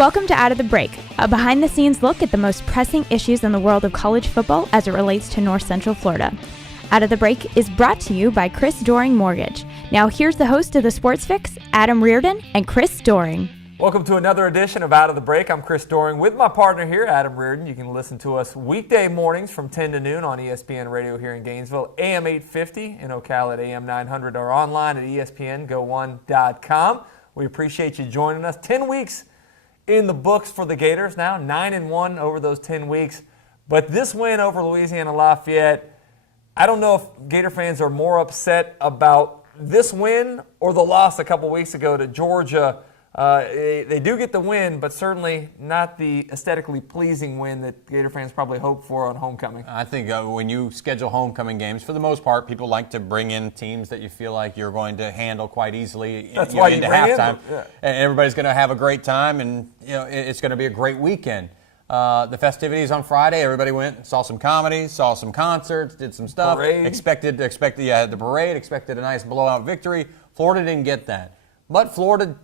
Welcome to Out of the Break, a behind-the-scenes look at the most pressing issues in the world of college football as it relates to North Central Florida. Out of the Break is brought to you by Chris Doering Mortgage. Now here's the host of the Sports Fix, Adam Reardon and Chris Doering. Welcome to another edition of Out of the Break. I'm Chris Doering with my partner here, Adam Reardon. You can listen to us weekday mornings from 10 to noon on ESPN Radio here in Gainesville, AM 850 in Ocala at AM 900 or online at ESPNGo1.com. We appreciate you joining us. 10 weeks in the books for the Gators now, 9-1 over those 10 weeks. But this win over Louisiana Lafayette, I don't know if Gator fans are more upset about this win or the loss a couple weeks ago to Georgia. They do get the win, but certainly not the aesthetically pleasing win that Gator fans probably hope for on homecoming. I think when you schedule homecoming games, for the most part, people like to bring in teams that you feel like you're going to handle quite easily. That's why into halftime, and everybody's going to have a great time, and it's going to be a great weekend. The festivities on Friday, everybody went and saw some comedy, saw some concerts, did some stuff. Parade. Expected the parade, expected a nice blowout victory. Florida didn't get that, but Florida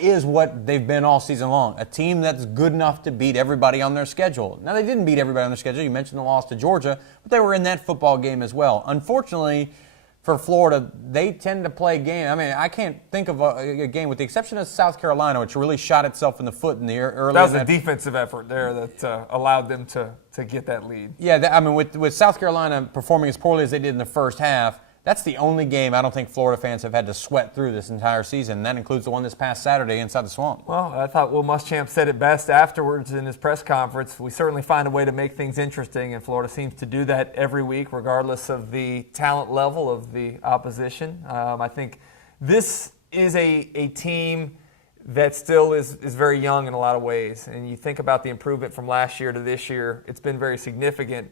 is what they've been all season long, a team that's good enough to beat everybody on their schedule. Now, they didn't beat everybody on their schedule. You mentioned the loss to Georgia, but they were in that football game as well. Unfortunately, for Florida, they tend to play game. I mean, I can't think of a game, with the exception of South Carolina, which really shot itself in the foot in the early. That was a defensive effort there that allowed them to get that lead. Yeah, with South Carolina performing as poorly as they did in the first half, that's the only game I don't think Florida fans have had to sweat through this entire season. And that includes the one this past Saturday inside the Swamp. Well, I thought Will Muschamp said it best afterwards in his press conference. We certainly find a way to make things interesting, and Florida seems to do that every week, regardless of the talent level of the opposition. I think this is a team that still is very young in a lot of ways. And you think about the improvement from last year to this year, it's been very significant.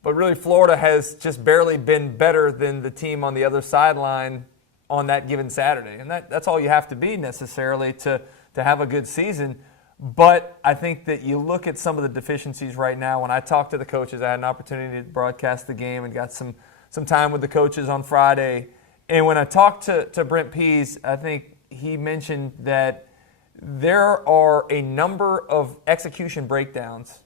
But really, Florida has just barely been better than the team on the other sideline on that given Saturday. And that's all you have to be necessarily to have a good season. But I think that you look at some of the deficiencies right now. When I talked to the coaches, I had an opportunity to broadcast the game and got some time with the coaches on Friday. And when I talked to Brent Pease, I think he mentioned that there are a number of execution breakdowns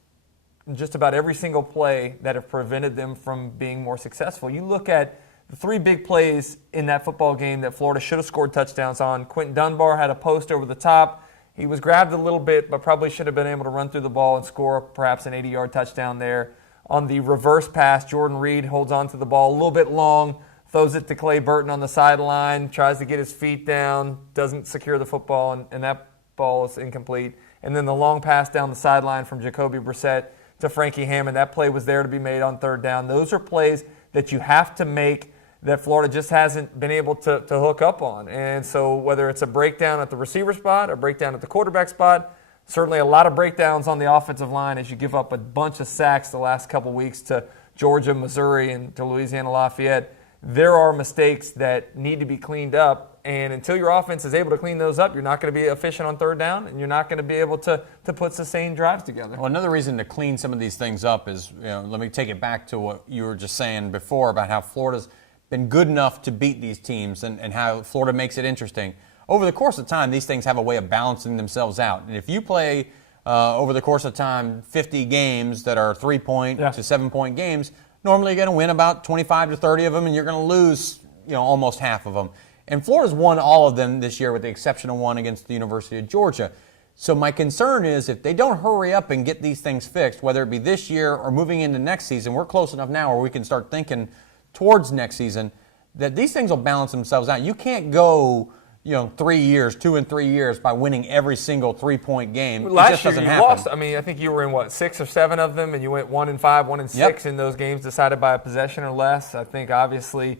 just about every single play that have prevented them from being more successful. You look at the three big plays in that football game that Florida should have scored touchdowns on. Quentin Dunbar had a post over the top. He was grabbed a little bit, but probably should have been able to run through the ball and score perhaps an 80-yard touchdown there. On the reverse pass, Jordan Reed holds on to the ball a little bit long, throws it to Clay Burton on the sideline, tries to get his feet down, doesn't secure the football, and that ball is incomplete. And then the long pass down the sideline from Jacoby Brissett to Frankie Hammond. That play was there to be made on third down. Those are plays that you have to make that Florida just hasn't been able to hook up on. And so whether it's a breakdown at the receiver spot, a breakdown at the quarterback spot, certainly a lot of breakdowns on the offensive line as you give up a bunch of sacks the last couple weeks to Georgia, Missouri, and to Louisiana Lafayette. There are mistakes that need to be cleaned up. And until your offense is able to clean those up, you're not going to be efficient on third down, and you're not going to be able to put sustained drives together. Well, another reason to clean some of these things up is, let me take it back to what you were just saying before about how Florida's been good enough to beat these teams and how Florida makes it interesting. Over the course of time, these things have a way of balancing themselves out. And if you play over the course of time 50 games that are 3-point to 7-point games, normally you're going to win about 25 to 30 of them, and you're going to lose almost half of them. And Florida's won all of them this year with the exception of one against the University of Georgia. So my concern is if they don't hurry up and get these things fixed, whether it be this year or moving into next season, we're close enough now where we can start thinking towards next season that these things will balance themselves out. You can't go 3 years, 2 and 3 years by winning every single 3-point game. Last it just year doesn't you happen. lost. I mean, I think you were in 6 or 7 of them, and you went 1-5, 1-6 in those games decided by a possession or less. I think obviously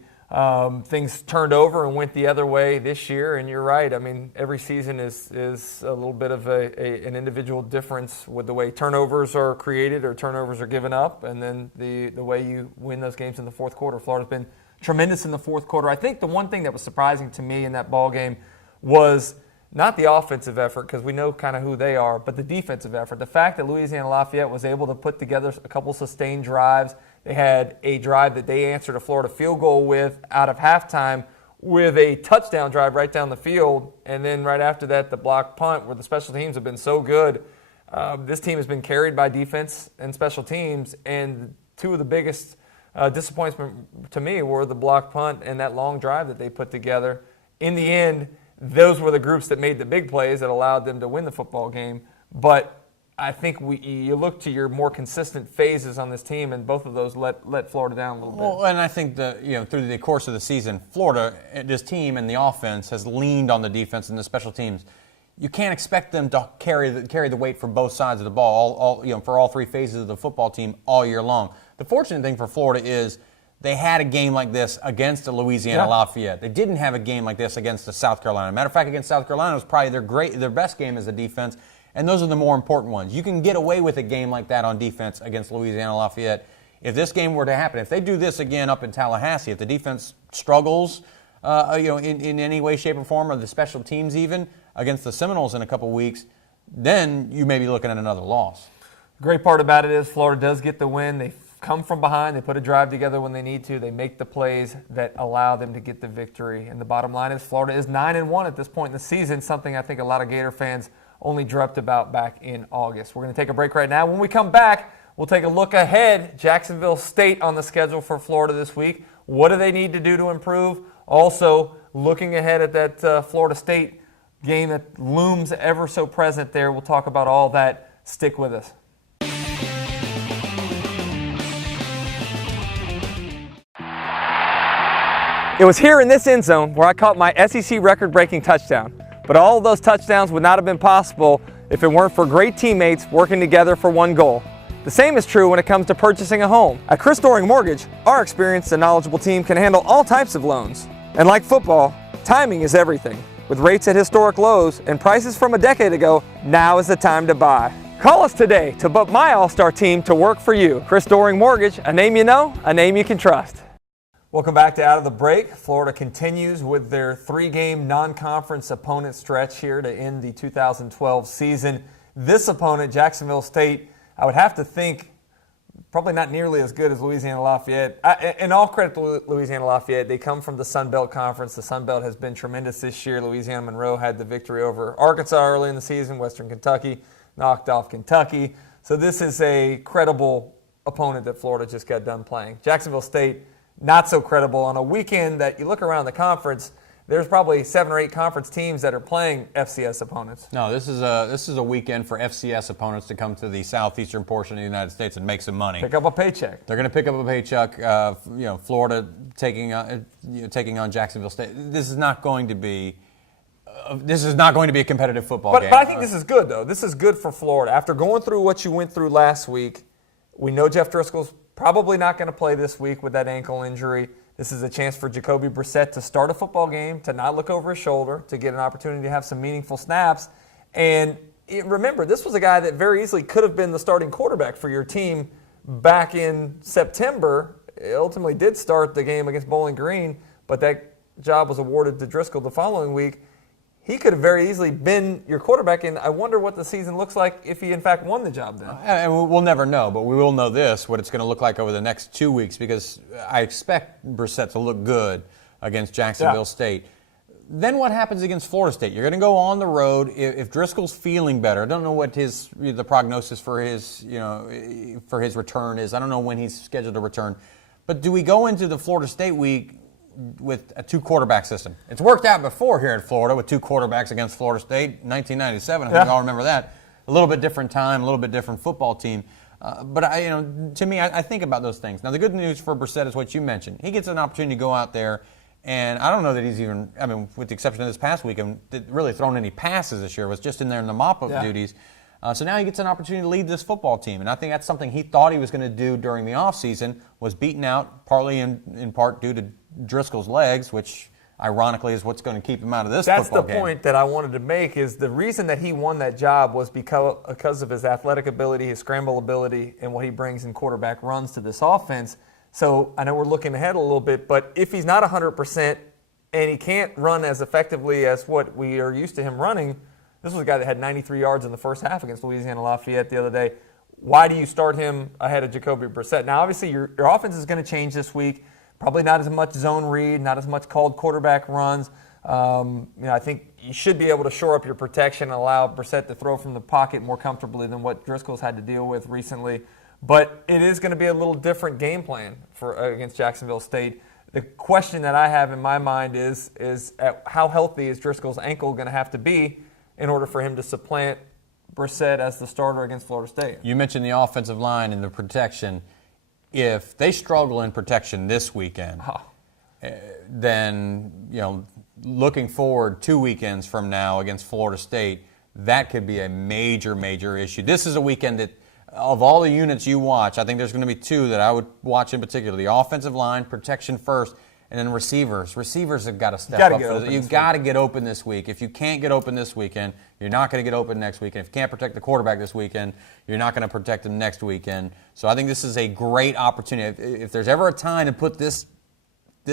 things turned over and went the other way this year, and you're right. I mean, every season is a little bit of an individual difference with the way turnovers are created or turnovers are given up, and then the way you win those games in the fourth quarter. Florida's been tremendous in the fourth quarter. I think the one thing that was surprising to me in that ball game was not the offensive effort, because we know kind of who they are, but the defensive effort. The fact that Louisiana Lafayette was able to put together a couple sustained drives. They had a drive that they answered a Florida field goal with out of halftime with a touchdown drive right down the field, and then right after that, the block punt, where the special teams have been so good. This team has been carried by defense and special teams, and two of the biggest disappointments to me were the block punt and that long drive that they put together. In the end, those were the groups that made the big plays that allowed them to win the football game. But I think you look to your more consistent phases on this team, and both of those let Florida down a little bit. Well, and I think through the course of the season, Florida, this team and the offense has leaned on the defense and the special teams. You can't expect them to carry the weight for both sides of the ball, for all three phases of the football team all year long. The fortunate thing for Florida is they had a game like this against the Louisiana Lafayette. They didn't have a game like this against the South Carolina. Matter of fact, against South Carolina, it was probably their best game as a defense, and those are the more important ones. You can get away with a game like that on defense against Louisiana Lafayette. If this game were to happen, if they do this again up in Tallahassee, if the defense struggles, in any way, shape, or form, or the special teams even against the Seminoles in a couple weeks, then you may be looking at another loss. The great part about it is Florida does get the win. They come from behind. They put a drive together when they need to. They make the plays that allow them to get the victory. And the bottom line is Florida is 9-1 at this point in the season, something I think a lot of Gator fans only dreamt about back in August. We're going to take a break right now. When we come back, we'll take a look ahead. Jacksonville State on the schedule for Florida this week. What do they need to do to improve? Also, looking ahead at that Florida State game that looms ever so present there. We'll talk about all that. Stick with us. It was here in this end zone where I caught my SEC record-breaking touchdown. But all of those touchdowns would not have been possible if it weren't for great teammates working together for one goal. The same is true when it comes to purchasing a home. At Chris Doering Mortgage, our experienced and knowledgeable team can handle all types of loans. And like football, timing is everything. With rates at historic lows and prices from a decade ago, now is the time to buy. Call us today to put my all-star team to work for you. Chris Doering Mortgage, a name you know, a name you can trust. Welcome back to Out of the Break. Florida continues with their 3-game non-conference opponent stretch here to end the 2012 season. This opponent, Jacksonville State, I would have to think probably not nearly as good as Louisiana Lafayette. And all credit to Louisiana Lafayette. They come from the Sun Belt Conference. The Sun Belt has been tremendous this year. Louisiana Monroe had the victory over Arkansas early in the season. Western Kentucky knocked off Kentucky. So this is a credible opponent that Florida just got done playing. Jacksonville State, not so credible. On a weekend that you look around the conference, there's probably 7 or 8 conference teams that are playing FCS opponents. No, this is a weekend for FCS opponents to come to the southeastern portion of the United States and make some money. Pick up a paycheck. They're going to pick up a paycheck. Florida taking on Jacksonville State. This is not going to be a competitive football game. But I think this is good, though. This is good for Florida. After going through what you went through last week, we know Jeff Driscoll's probably not going to play this week with that ankle injury. This is a chance for Jacoby Brissett to start a football game, to not look over his shoulder, to get an opportunity to have some meaningful snaps. And remember, this was a guy that very easily could have been the starting quarterback for your team back in September. It ultimately did start the game against Bowling Green, but that job was awarded to Driscoll the following week. He could have very easily been your quarterback, and I wonder what the season looks like if he, in fact, won the job then. And we'll never know, but we will know this, what it's going to look like over the next 2 weeks, because I expect Brissett to look good against Jacksonville State. Then what happens against Florida State? You're going to go on the road. If Driscoll's feeling better, I don't know what the prognosis for his return is. I don't know when he's scheduled to return. But do we go into the Florida State week with a 2-quarterback system? It's worked out before here at Florida with 2 quarterbacks against Florida State, 1997. I think we all remember that. A little bit different time, a little bit different football team. But to me, I think about those things. Now, the good news for Brissett is what you mentioned. He gets an opportunity to go out there, and I don't know that he's even, with the exception of this past week, really thrown any passes this year. Was just in there in the mop-up duties. So now he gets an opportunity to lead this football team, and I think that's something he thought he was going to do during the offseason, was beaten out partly in part due to Driscoll's legs, which ironically is what's going to keep him out of this football game. That's the point that I wanted to make, is the reason that he won that job was because of his athletic ability, his scramble ability, and what he brings in quarterback runs to this offense. So I know we're looking ahead a little bit, but if he's not 100% and he can't run as effectively as what we are used to him running, this was a guy that had 93 yards in the first half against Louisiana Lafayette the other day. Why do you start him ahead of Jacoby Brissett? Now, obviously, your offense is going to change this week. Probably not as much zone read, not as much called quarterback runs. I think you should be able to shore up your protection and allow Brissett to throw from the pocket more comfortably than what Driscoll's had to deal with recently. But it is going to be a little different game plan against Jacksonville State. The question that I have in my mind is how healthy is Driscoll's ankle going to have to be in order for him to supplant Brissett as the starter against Florida State? You mentioned the offensive line and the protection. If they struggle in protection this weekend, then, looking forward 2 weekends from now against Florida State, that could be a major, major issue. This is a weekend that, of all the units you watch, I think there's going to be two that I would watch in particular. The offensive line, protection first, and then receivers. Receivers have got to step up. You've got to get open this week. If you can't get open this weekend, you're not going to get open next weekend. If you can't protect the quarterback this weekend, you're not going to protect him next weekend. So I think this is a great opportunity. If there's ever a time to put this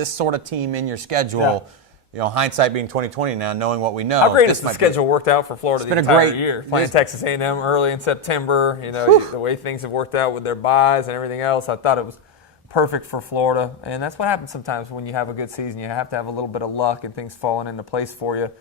sort of team in your schedule, hindsight being 2020 now, knowing what we know. How great has the schedule worked out for Florida the entire year? Playing Texas A&M early in September, the way things have worked out with their byes and everything else, I thought it was perfect for Florida. And that's what happens sometimes when you have a good season. You have to have a little bit of luck and things falling into place for you.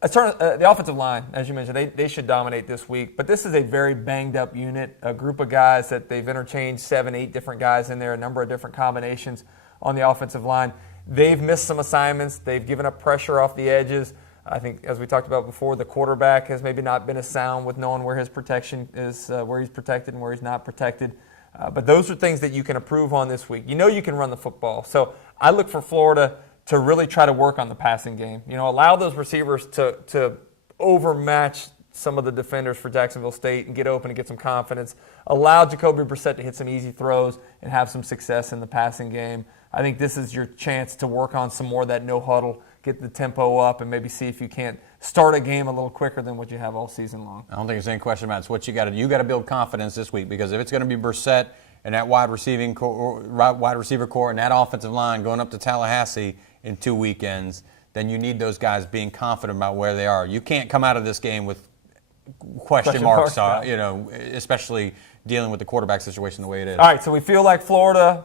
The offensive line, as you mentioned, they should dominate this week. But this is a very banged-up unit, a group of guys that they've interchanged 7, 8 different guys in there, a number of different combinations on the offensive line. They've missed some assignments. They've given up pressure off the edges. I think, as we talked about before, the quarterback has maybe not been as sound with knowing where his protection is, where he's protected and where he's not protected. But those are things that you can improve on this week. You can run the football. So I look for Florida to really try to work on the passing game. Allow those receivers to overmatch some of the defenders for Jacksonville State and get open and get some confidence. Allow Jacoby Brissett to hit some easy throws and have some success in the passing game. I think this is your chance to work on some more of that no huddle, get the tempo up, and maybe see if you can't start a game a little quicker than what you have all season long. I don't think there's any question about it. It's what you got to do. You got to build confidence this week, because if it's going to be Brissett and that wide receiver core and that offensive line going up to Tallahassee in 2 weekends, then you need those guys being confident about where they are. You can't come out of this game with question marks, especially dealing with the quarterback situation the way it is. All right, so we feel like Florida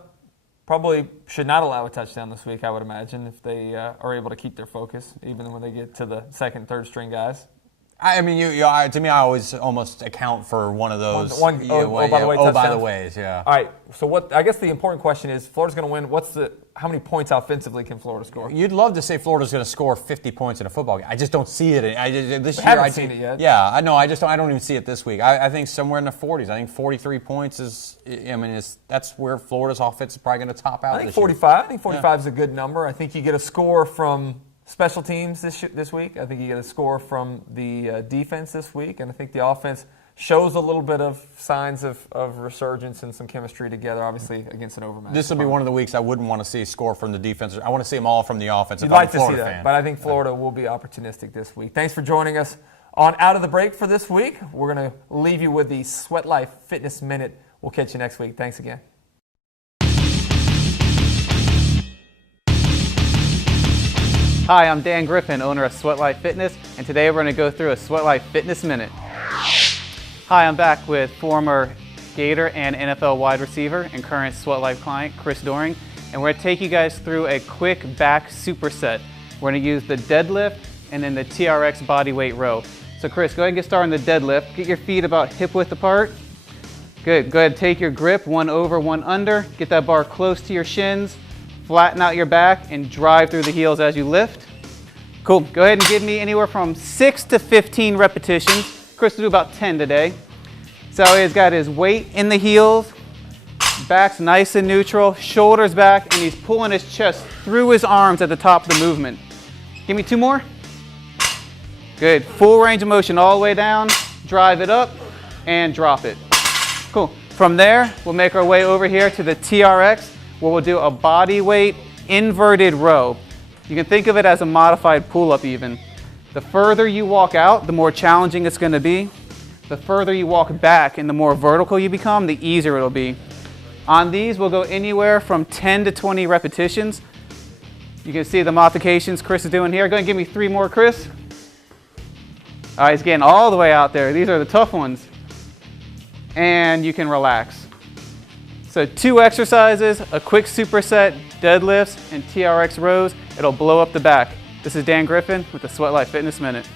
probably should not allow a touchdown this week, I would imagine, if they are able to keep their focus, even when they get to the second, third string guys. I mean, to me, I always almost account for one of those. By the way, yeah. All right. So I guess the important question is, Florida's going to win. How many points offensively can Florida score? You'd love to say Florida's going to score 50 points in a football game. I just don't see it. This year, haven't seen it yet. Yeah, I know. I don't even see it this week. I think somewhere in the 40s. I think 43 points is. That's where Florida's offense is probably going to top out. I think 45. I think 45 is a good number. I think you get a score from special teams this week. I think you get a score from the defense this week, and I think the offense shows a little bit of signs of resurgence and some chemistry together, obviously, against an overmatch. This will be one of the weeks I wouldn't want to see a score from the defense. I want to see them all from the offense. You'd like to see that, but I think Florida will be opportunistic this week. Thanks for joining us on Out of the Break for this week. We're going to leave you with the Sweat Life Fitness Minute. We'll catch you next week. Thanks again. Hi, I'm Dan Griffin, owner of Sweat Life Fitness, and today we're going to go through a Sweat Life Fitness Minute. Hi, I'm back with former Gator and NFL wide receiver and current Sweat Life client, Chris Doering, and we're going to take you guys through a quick back superset. We're going to use the deadlift and then the TRX bodyweight row. So Chris, go ahead and get started on the deadlift. Get your feet about hip width apart. Good, go ahead and take your grip, one over, one under. Get that bar close to your shins. Flatten out your back and drive through the heels as you lift. Cool, go ahead and give me anywhere from 6 to 15 repetitions. Chris will do about 10 today. So he's got his weight in the heels, back's nice and neutral, shoulders back, and he's pulling his chest through his arms at the top of the movement. Give me 2 more. Good, full range of motion all the way down, drive it up, and drop it. Cool, from there, we'll make our way over here to the TRX, where we'll do a body weight inverted row. You can think of it as a modified pull-up even. The further you walk out, the more challenging it's going to be. The further you walk back and the more vertical you become, the easier it'll be. On these, we'll go anywhere from 10 to 20 repetitions. You can see the modifications Chris is doing here. Go ahead and give me 3 more, Chris. All right, he's getting all the way out there. These are the tough ones. And you can relax. So 2 exercises, a quick superset, deadlifts, and TRX rows. It'll blow up the back. This is Dan Griffin with the Sweat Life Fitness Minute.